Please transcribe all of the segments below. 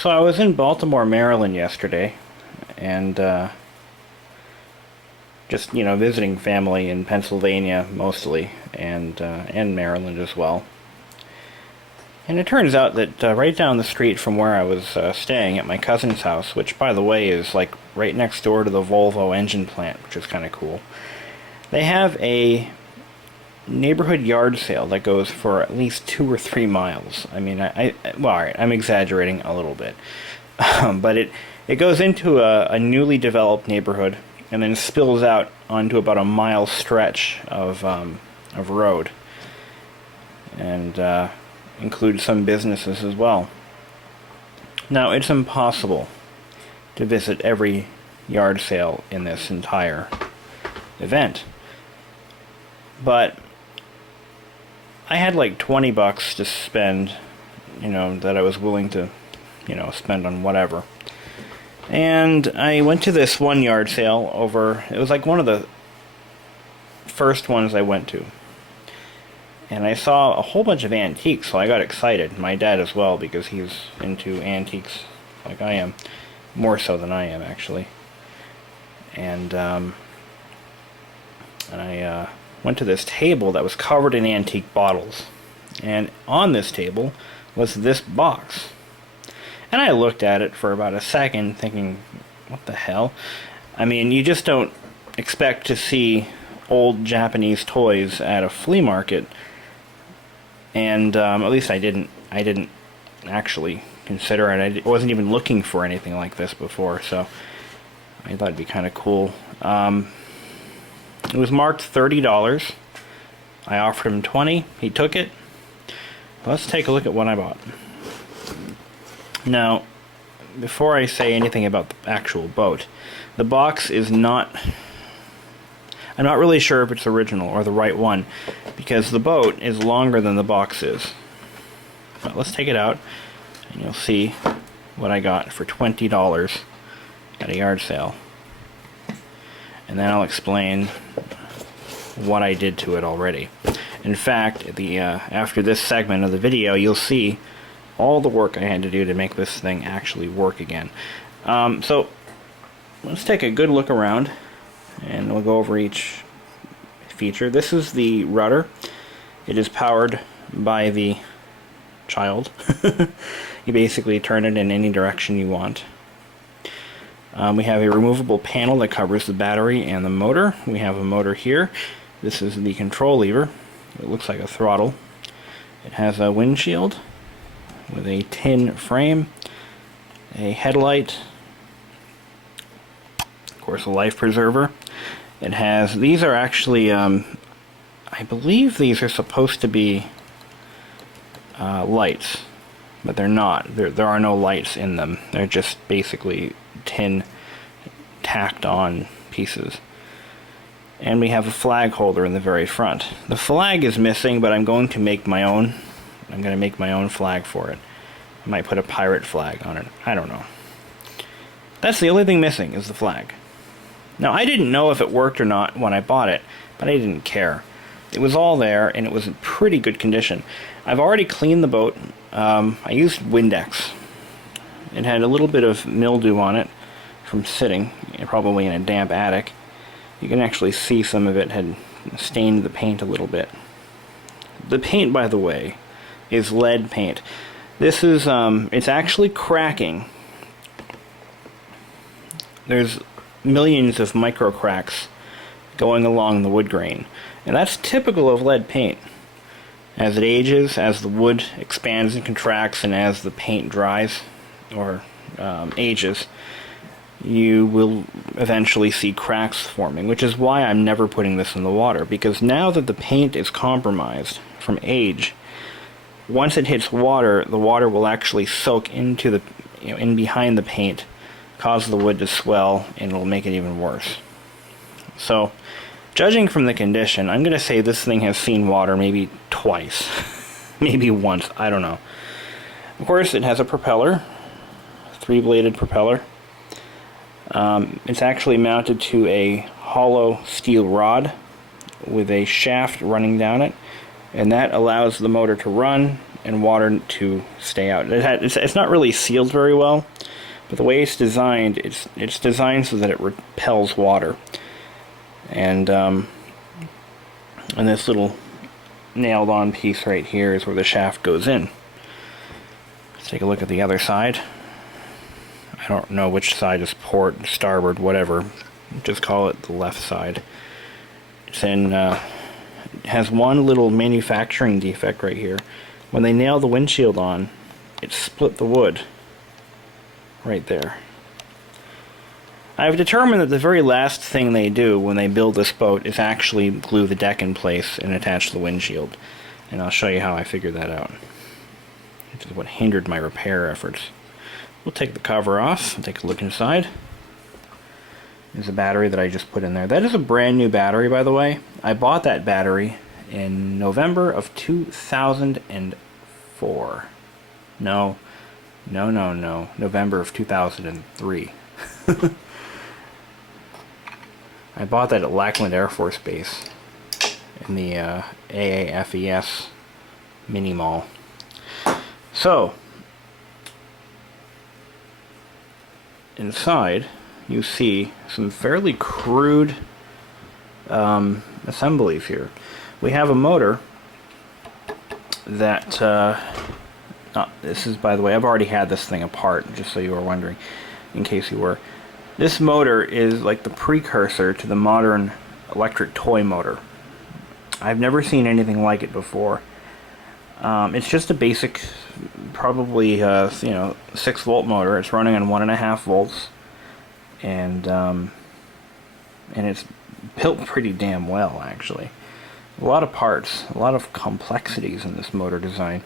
So I was in Baltimore, Maryland yesterday, and just, visiting family in Pennsylvania mostly, and Maryland as well. And it turns out that right down the street from where I was staying at my cousin's house, which, by the way, is like right next door to the Volvo engine plant, which is kind of cool, they have a neighborhood yard sale that goes for at least 2 or 3 miles. I mean, well, alright, I'm exaggerating a little bit. But it goes into a newly developed neighborhood and then spills out onto about a mile stretch of road. And includes some businesses as well. Now, it's impossible to visit every yard sale in this entire event. But I had like $20 to spend, that I was willing to, spend on whatever. And I went to this one yard sale it was like one of the first ones I went to. And I saw a whole bunch of antiques, so I got excited. My dad as well, because he's into antiques like I am. More so than I am, actually. And I went to this table that was covered in antique bottles. And on this table was this box. And I looked at it for about a second, thinking, what the hell? I mean, you just don't expect to see old Japanese toys at a flea market. And at least I didn't actually consider it. I wasn't even looking for anything like this before, so I thought it'd be kind of cool. It was marked $30. I offered him $20. He took it. Let's take a look at what I bought. Now, before I say anything about the actual boat, the box is not... I'm not really sure if it's original or the right one, because the boat is longer than the box is. But let's take it out, and you'll see what I got for $20 at a yard sale. And then I'll explain what I did to it already. In fact, after this segment of the video, you'll see all the work I had to do to make this thing actually work again. So, let's take a good look around, and we'll go over each feature. This is the rudder. It is powered by the child. You basically turn it in any direction you want. We have a removable panel that covers the battery and the motor. We have a motor here. This is the control lever. It looks like a throttle. It has a windshield with a tin frame, a headlight, of course a life preserver. It has, these are actually, I believe these are supposed to be lights, but they're not. There are no lights in them. They're just basically tin tacked on pieces. And we have a flag holder in the very front. The flag is missing, but I'm going to make my own. I'm going to make my own flag for it. I might put a pirate flag on it. I don't know. That's the only thing missing, is the flag. Now, I didn't know if it worked or not when I bought it, but I didn't care. It was all there, and it was in pretty good condition. I've already cleaned the boat. I used Windex. It had a little bit of mildew on it from sitting, probably in a damp attic. You can actually see some of it had stained the paint a little bit. The paint, by the way, is lead paint. This is, it's actually cracking. There's millions of micro cracks going along the wood grain. And that's typical of lead paint. As it ages, as the wood expands and contracts, and as the paint dries or ages, you will eventually see cracks forming, which is why I'm never putting this in the water, because now that the paint is compromised from age, once it hits water, the water will actually soak into the, in behind the paint, cause the wood to swell, and it'll make it even worse. So, judging from the condition, I'm going to say this thing has seen water maybe twice. Maybe once, I don't know. Of course, it has a propeller, 3-bladed propeller. It's actually mounted to a hollow steel rod with a shaft running down it, and that allows the motor to run and water to stay out. It's not really sealed very well, but the way it's designed, it's designed so that it repels water. And this little nailed on piece right here is where the shaft goes in. Let's take a look at the other side. I don't know which side is port, starboard, whatever. Just call it the left side. It's in, it has one little manufacturing defect right here. When they nail the windshield on, it split the wood right there. I've determined that the very last thing they do when they build this boat is actually glue the deck in place and attach the windshield. And I'll show you how I figured that out, which is what hindered my repair efforts. We'll take the cover off and take a look inside. There's a battery that I just put in there. That is a brand new battery, by the way. I bought that battery in November of 2004. No. November of 2003. I bought that at Lackland Air Force Base in the AAFES mini mall. So, inside you see some fairly crude assemblies here. We have a motor that, this is, by the way, I've already had this thing apart, just so you were wondering, in case you were. This motor is like the precursor to the modern electric toy motor. I've never seen anything like it before. It's just a basic, probably 6-volt motor. It's running on 1.5 volts, and it's built pretty damn well, actually. A lot of parts, a lot of complexities in this motor design.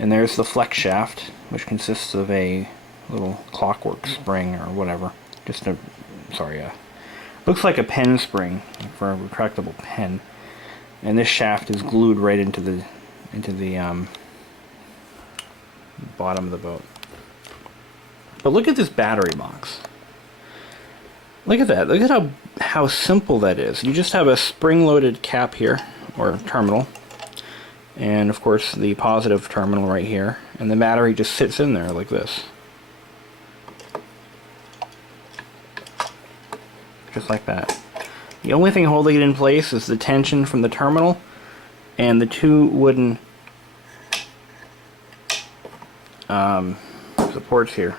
And there's the flex shaft, which consists of a little clockwork spring or whatever. Looks like a pen spring for a retractable pen. And this shaft is glued right into the bottom of the boat. But look at this battery box. Look at that. Look at how simple that is. You just have a spring-loaded cap here, or terminal, and of course the positive terminal right here, and the battery just sits in there like this. Just like that. The only thing holding it in place is the tension from the terminal and the two wooden supports here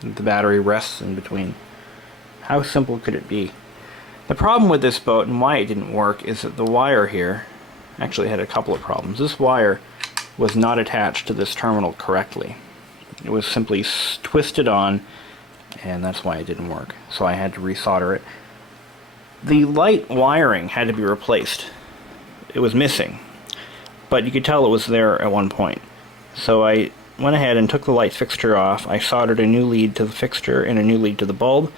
that the battery rests in between. How simple could it be? The problem with this boat and why it didn't work is that the wire here actually had a couple of problems. This wire was not attached to this terminal correctly. It was simply twisted on, and that's why it didn't work. So I had to resolder it. The light wiring had to be replaced. It was missing, but you could tell it was there at one point. So I went ahead and took the light fixture off. I soldered a new lead to the fixture and a new lead to the bulb,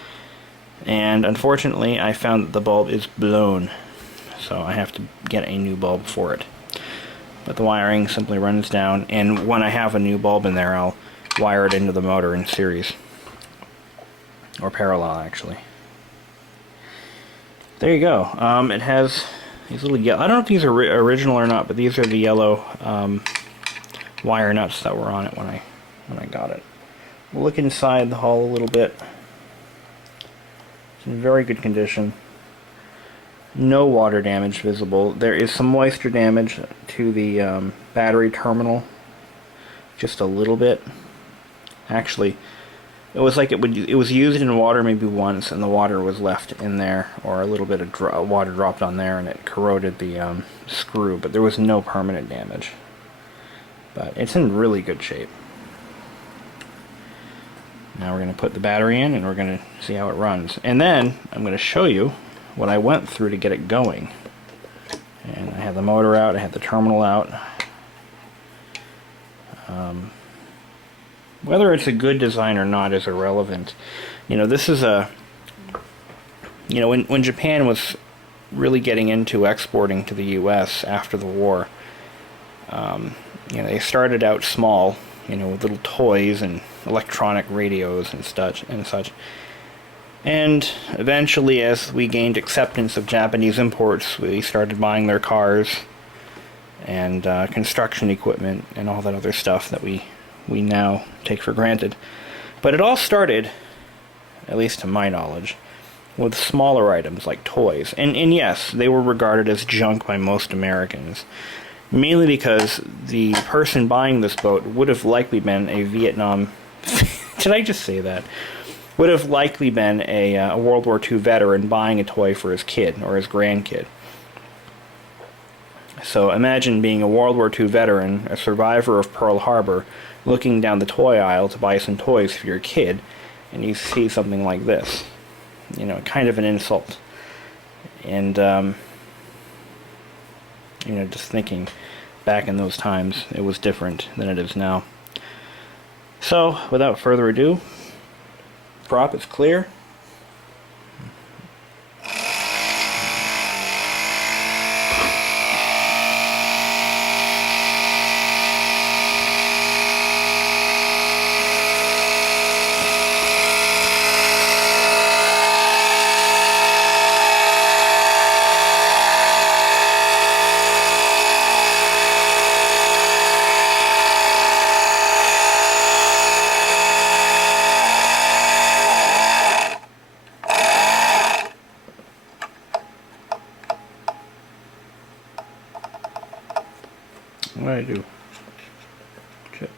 and unfortunately I found that the bulb is blown, so I have to get a new bulb for it. But the wiring simply runs down, and when I have a new bulb in there, I'll wire it into the motor in series, or parallel actually. There you go. It has these little yellow, I don't know if these are original or not, but these are the yellow wire nuts that were on it when I got it. We'll look inside the hull a little bit. It's in very good condition. No water damage visible. There is some moisture damage to the battery terminal, just a little bit. Actually, it was like it was used in water maybe once, and the water was left in there, or a little bit of water dropped on there, and it corroded the screw. But there was no permanent damage. But it's in really good shape. Now we're going to put the battery in, and we're going to see how it runs. And then I'm going to show you what I went through to get it going. And I had the motor out, I had the terminal out. Whether it's a good design or not is irrelevant. You know, this is a... You know, when Japan was really getting into exporting to the US after the war, you know, they started out small, you know, with little toys and electronic radios and such. And eventually, as we gained acceptance of Japanese imports, we started buying their cars and construction equipment and all that other stuff that we now take for granted. But it all started, at least to my knowledge, with smaller items like toys. And yes, they were regarded as junk by most Americans, mainly because the person buying this boat would have likely been a Vietnam... Did I just say that? Would have likely been a World War II veteran buying a toy for his kid or his grandkid. So imagine being a World War II veteran, a survivor of Pearl Harbor, looking down the toy aisle to buy some toys for your kid, and you see something like this. You know, kind of an insult. And, you know, just thinking back in those times, it was different than it is now. So, without further ado, prop is clear. What did I do? Shit.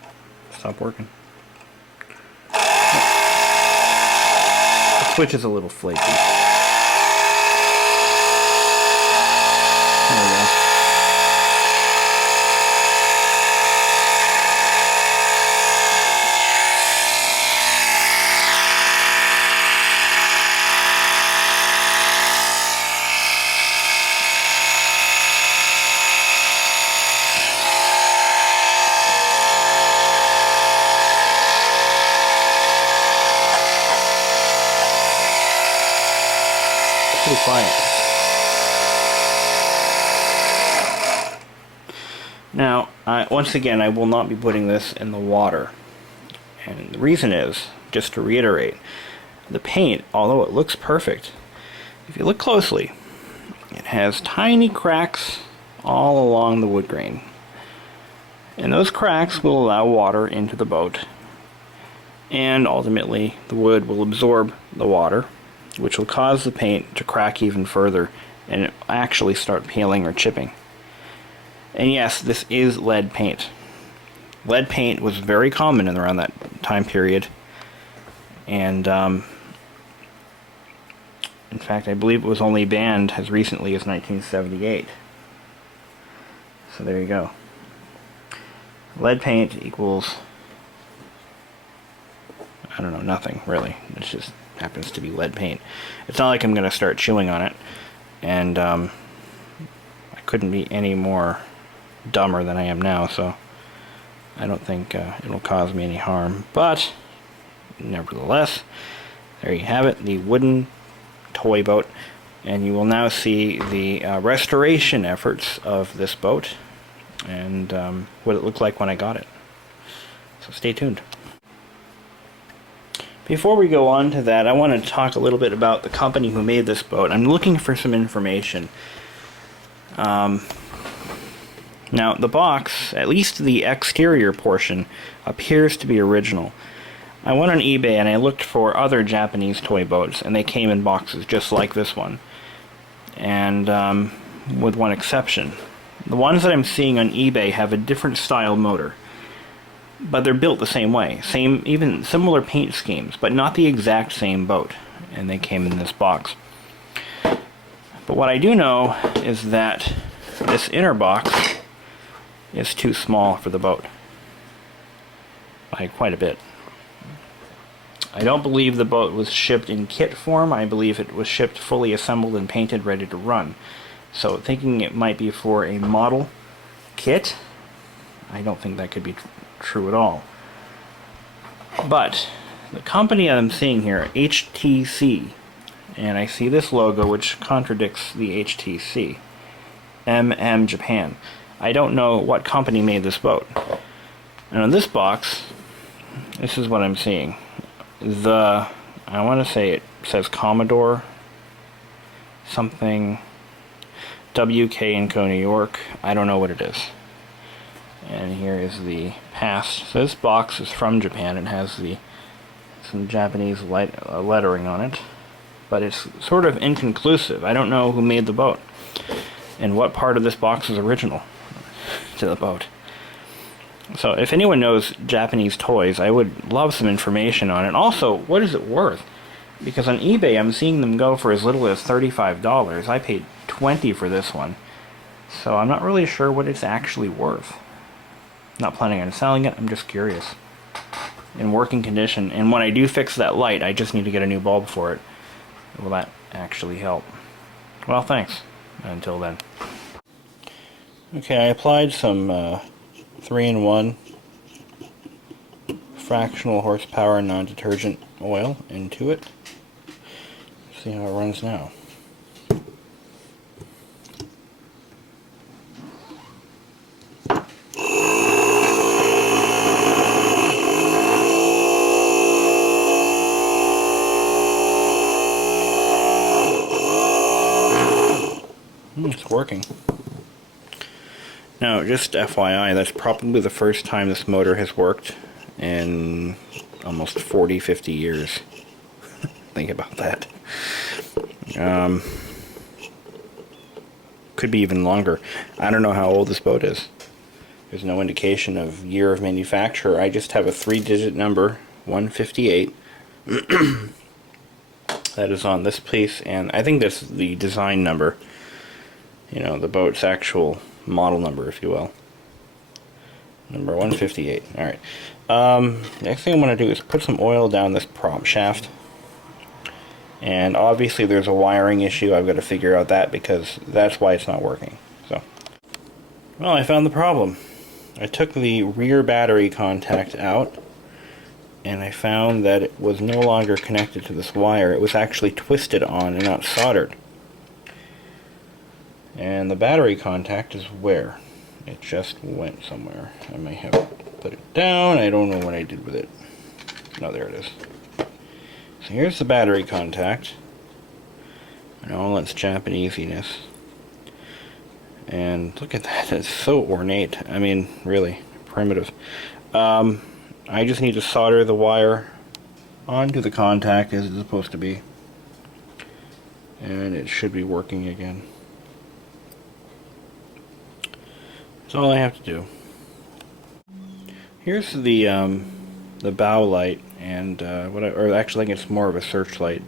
Stop working. The switch is a little flaky. There we go. Pretty quiet. Now, once again, I will not be putting this in the water. And the reason is, just to reiterate, the paint, although it looks perfect, if you look closely, it has tiny cracks all along the wood grain. And those cracks will allow water into the boat. And ultimately, the wood will absorb the water, which will cause the paint to crack even further and actually start peeling or chipping. And yes, this is lead paint. Lead paint was very common around that time period, and in fact I believe it was only banned as recently as 1978. So there you go. Lead paint equals, I don't know, nothing really. It's just happens to be lead paint. It's not like I'm going to start chewing on it, and I couldn't be any more dumber than I am now, so I don't think it'll cause me any harm. But nevertheless, there you have it, the wooden toy boat, and you will now see the restoration efforts of this boat and what it looked like when I got it. So stay tuned. Before we go on to that, I want to talk a little bit about the company who made this boat. I'm looking for some information. Now, the box, at least the exterior portion, appears to be original. I went on eBay and I looked for other Japanese toy boats, and they came in boxes just like this one. And with one exception. The ones that I'm seeing on eBay have a different style motor, but they're built the same way. Same, even similar paint schemes, but not the exact same boat. And they came in this box. But what I do know is that this inner box is too small for the boat. By quite a bit. I don't believe the boat was shipped in kit form. I believe it was shipped fully assembled and painted, ready to run. So thinking it might be for a model kit, I don't think that could be true at all. But the company I'm seeing here, HTC, and I see this logo which contradicts the HTC, Japan. I don't know what company made this boat. And on this box, this is what I'm seeing. I want to say it says Commodore something, WK & Co. New York. I don't know what it is. And here is the past. So this box is from Japan. It has some Japanese lettering on it, but it's sort of inconclusive. I don't know who made the boat and what part of this box is original to the boat. So if anyone knows Japanese toys, I would love some information on it. Also, what is it worth? Because on eBay I'm seeing them go for as little as $35. I paid $20 for this one. So I'm not really sure what it's actually worth. Not planning on selling it, I'm just curious. In working condition, and when I do fix that light, I just need to get a new bulb for it. Will that actually help? Well, thanks. Until then. Okay, I applied some 3-in-1 fractional horsepower non-detergent oil into it. See how it runs now. It's working. Now, just FYI, that's probably the first time this motor has worked in almost 40-50 years. Think about that. Could be even longer. I don't know how old this boat is. There's no indication of year of manufacture. I just have a 3-digit number, 158. That is on this piece, and I think that's the design number. You know, the boat's actual model number, if you will. Number 158. Alright. Next thing I'm going to do is put some oil down this prop shaft. And obviously there's a wiring issue. I've got to figure out that because that's why it's not working. So, well, I found the problem. I took the rear battery contact out, and I found that it was no longer connected to this wire. It was actually twisted on and not soldered. And the battery contact is where? It just went somewhere. I may have put it down. I don't know what I did with it. No, there it is. So here's the battery contact. And all its Japanesiness. And look at that. It's so ornate. I mean, really primitive. I just need to solder the wire onto the contact as it's supposed to be. And it should be working again. That's all I have to do. Here's the bow light, and or actually I think it's more of a searchlight.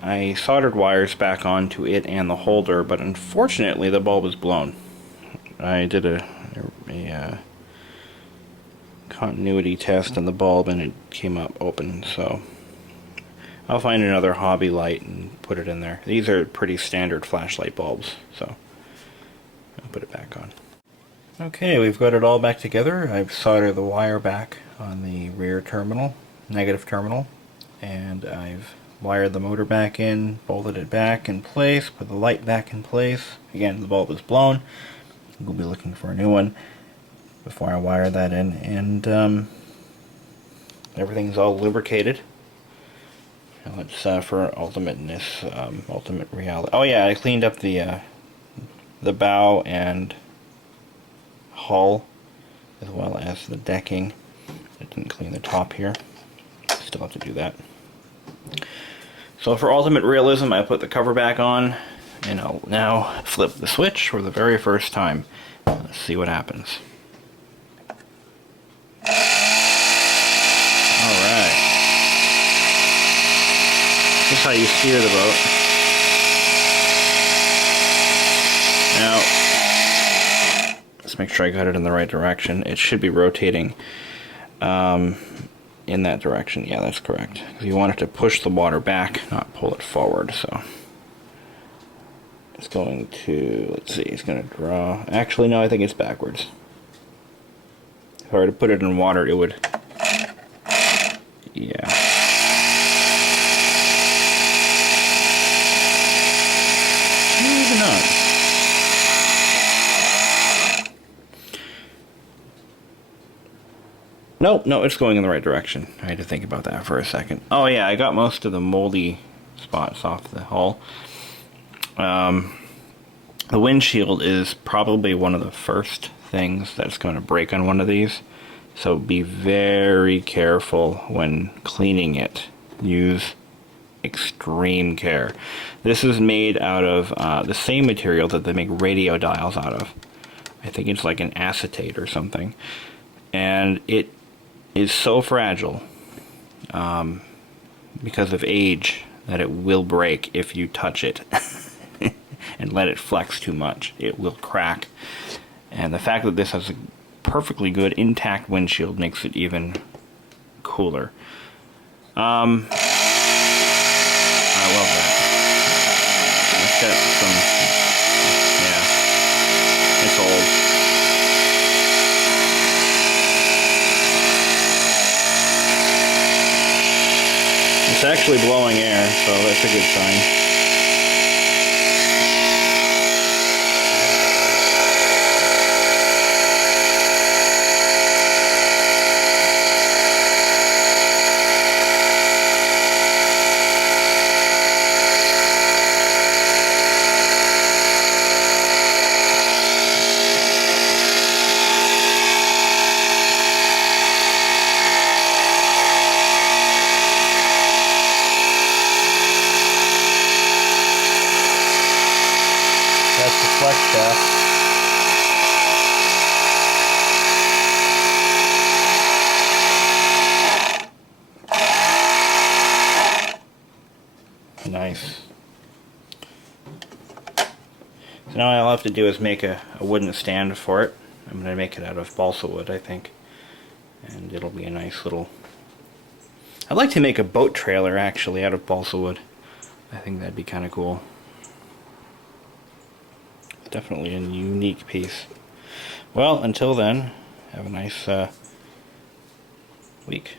I soldered wires back onto it and the holder, but unfortunately the bulb is blown. I did a continuity test on the bulb and it came up open, so I'll find another hobby light and put it in there. These are pretty standard flashlight bulbs, so I'll put it back on. Okay, we've got it all back together. I've soldered the wire back on the rear terminal, negative terminal, and I've wired the motor back in, bolted it back in place, put the light back in place. Again, the bulb is blown. We'll be looking for a new one before I wire that in, and everything's all lubricated. It's for ultimateness, ultimate reality. Oh yeah, I cleaned up the bow and hull, as well as the decking. I didn't clean the top here. Still have to do that. So for ultimate realism, I put the cover back on, and I'll now flip the switch for the very first time. Let's see what happens. Alright. This is how you steer the boat. Now, let's make sure I got it in the right direction. It should be rotating in that direction. Yeah, that's correct. You want it to push the water back, not pull it forward. So it's going to, let's see, it's going to draw. Actually, no, I think it's backwards. If I were to put it in water, it would, yeah. Maybe not. Nope, no, it's going in the right direction. I had to think about that for a second. Oh yeah, I got most of the moldy spots off the hull. The windshield is probably one of the first things that's going to break on one of these. So be very careful when cleaning it. Use extreme care. This is made out of the same material that they make radio dials out of. I think it's like an acetate or something. And it is so fragile because of age that it will break if you touch it and let it flex too much. It will crack. And the fact that this has a perfectly good intact windshield makes it even cooler. I love that. It's got some, yeah, it's old. It's actually blowing air, so that's a good sign. That's the flex shaft. Nice. So now all I'll have to do is make a wooden stand for it. I'm going to make it out of balsa wood, I think. And it'll be a nice little... I'd like to make a boat trailer actually out of balsa wood. I think that'd be kind of cool. Definitely a unique piece. Well, until then, have a nice week.